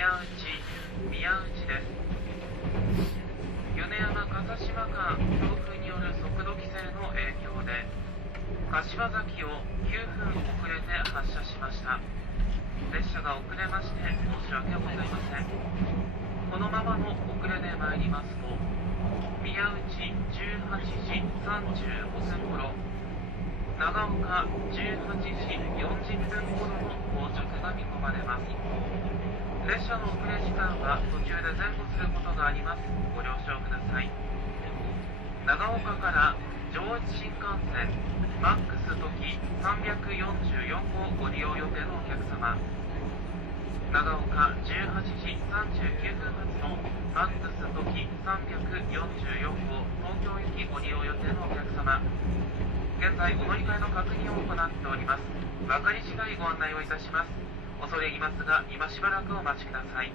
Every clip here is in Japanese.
宮内です。米山笠島間強風による速度規制の影響で柏崎を9分遅れて発車しました。列車が遅れまして申し訳ございません。このままの遅れで参りますと宮内18時35分頃、長岡18時40分頃の到着が見込まれます。列車の遅れ時間は途中で前後することがあります。ご了承ください。長岡から上越新幹線マックス時344号ご利用予定のお客様、長岡18時39分発のマックス時344号東京行きご利用予定のお客様、現在お乗り換えの確認を行っております。分かり次第ご案内をいたします。恐れ入りますが今しばらくお待ちください。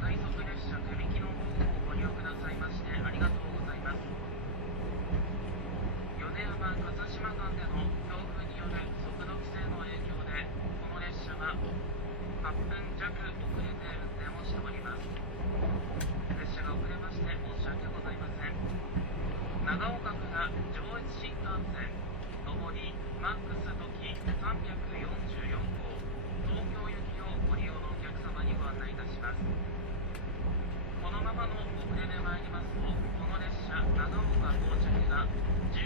快速列車手引きの方をご利用くださいましてありがとうございます。米山笠島間での強風による速度規制の影響で、この列車は8分弱遅れて運転をしております。列車が遅れまして申し訳ございません。長岡から上越新幹線上りマックス時344号東京行きをご利用のお客様にご案内いたします。このままの遅れで参りますと、この列車長岡到着が18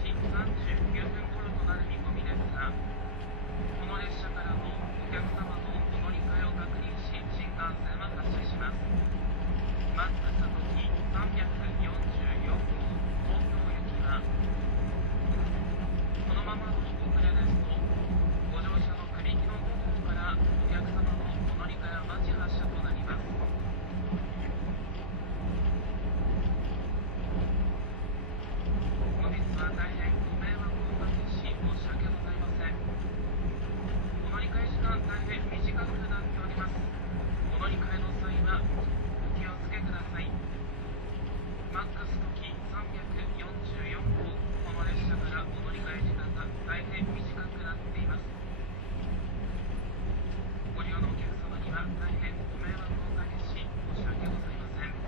時39分頃となる見込みですが、この列車からのお客様のお乗り換えを確認し、新幹線は発車します。マックス時344号東京行きはこのままの遅れですと、ご乗車の首引きの5号からお客様のお乗り換えは待ち発車となります。本日は大変ご迷惑をおかけし申し訳ございません。お乗り換え時間大変短くなっております。お乗り換えの際はお気をつけください。マックス時344号、この列車からお乗り換え時間が大変短くなっています。ご利用のお客様には大変ご迷惑をおかけし申し訳ございません。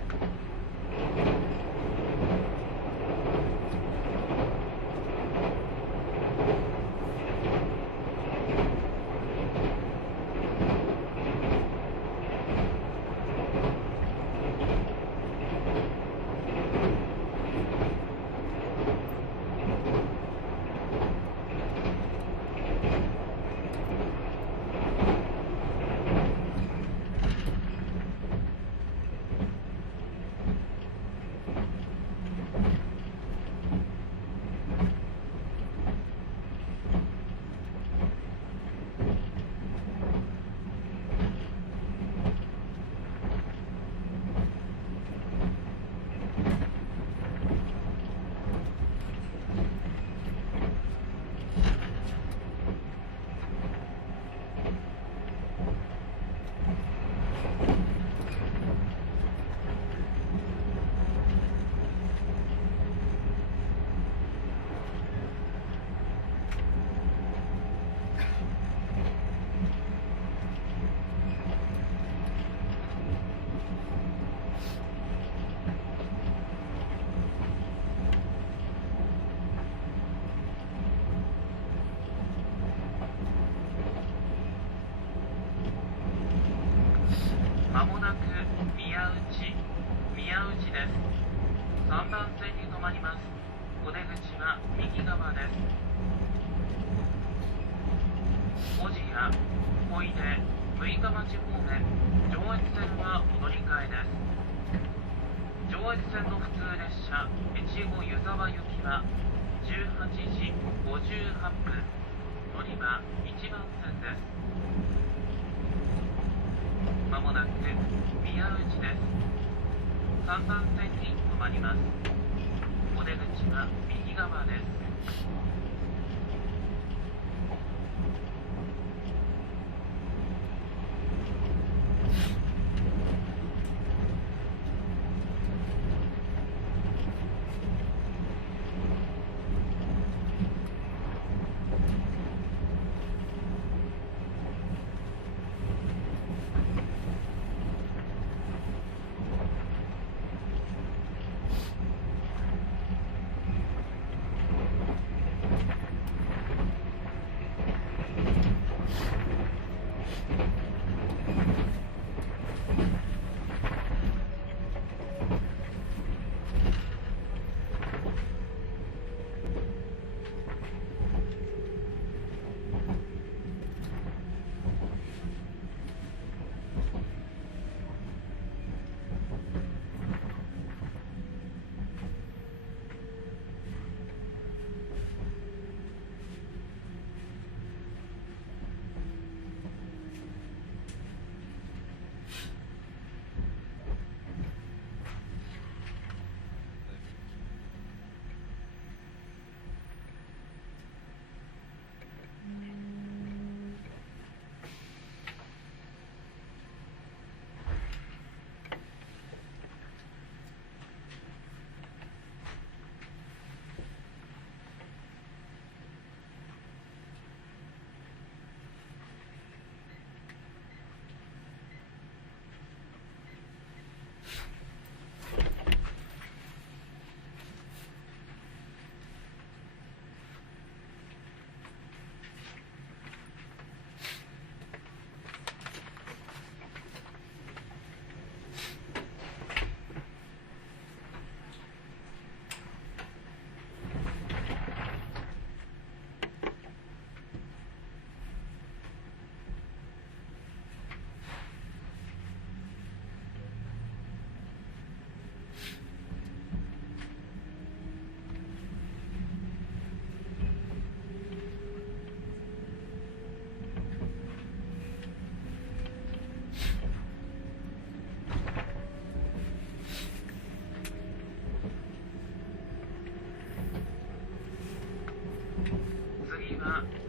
まもなく宮内です。3番線に停まります。お出口は右側です。小千谷、小出、六日町方面、上越線はお乗り換えです。上越線の普通列車越後湯沢行きは18時58分、乗り場1番線です。まもなく宮内です。3番線に停まります。お出口は右側です。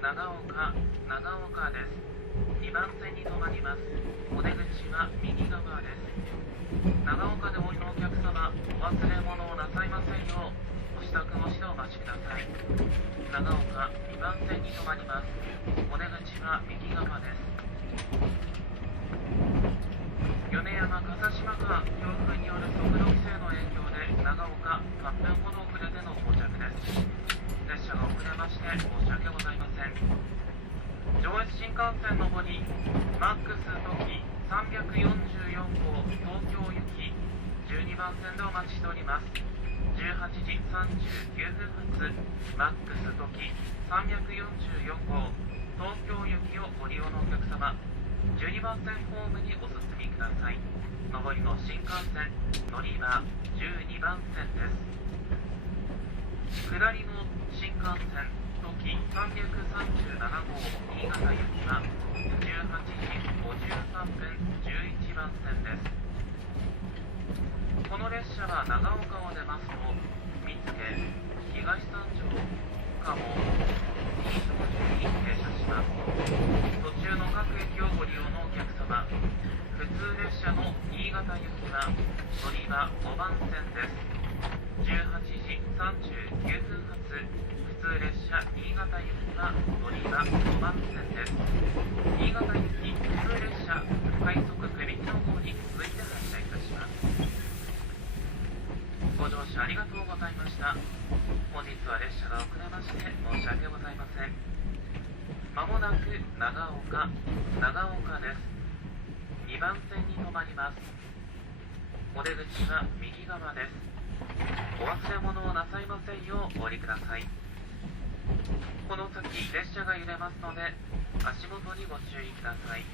長岡です。2番線に停まります。お出口は右側です。長岡でお降りのお客様、お忘れ物をなさいませんようお支度をしてお待ちください。長岡2番線に停まります。お出口は右側です。米山笠島間、強風による速度規制の影響で長岡8分ほど遅れての到着です。列車が遅れまして申し訳ございません。上越新幹線上りマックス時344号東京行き12番線でお待ちしております。18時39分発マックス時344号東京行きをご利用のお客様、12番線ホームにお進みください。上りの新幹線乗り場12番線です。下りの新幹線時337号新潟行きは18時53分11番線です。この列車は長岡を出ますと見附、東三条、鴨、新庄寺に停車します。途中の各駅をご利用のお客様、普通列車の新潟行きは乗り場5番線です。18時39分発普通列車新潟行きは乗り場5番線です。新潟行き普通列車快速首引きの方に続いて発車いたします。ご乗車ありがとうございました。本日は列車が遅れまして申し訳ございません。まもなく長岡です。2番線に停まります。お出口は右側です。お忘れ物をなさいませんようお降りください。この先列車が揺れますので足元にご注意ください。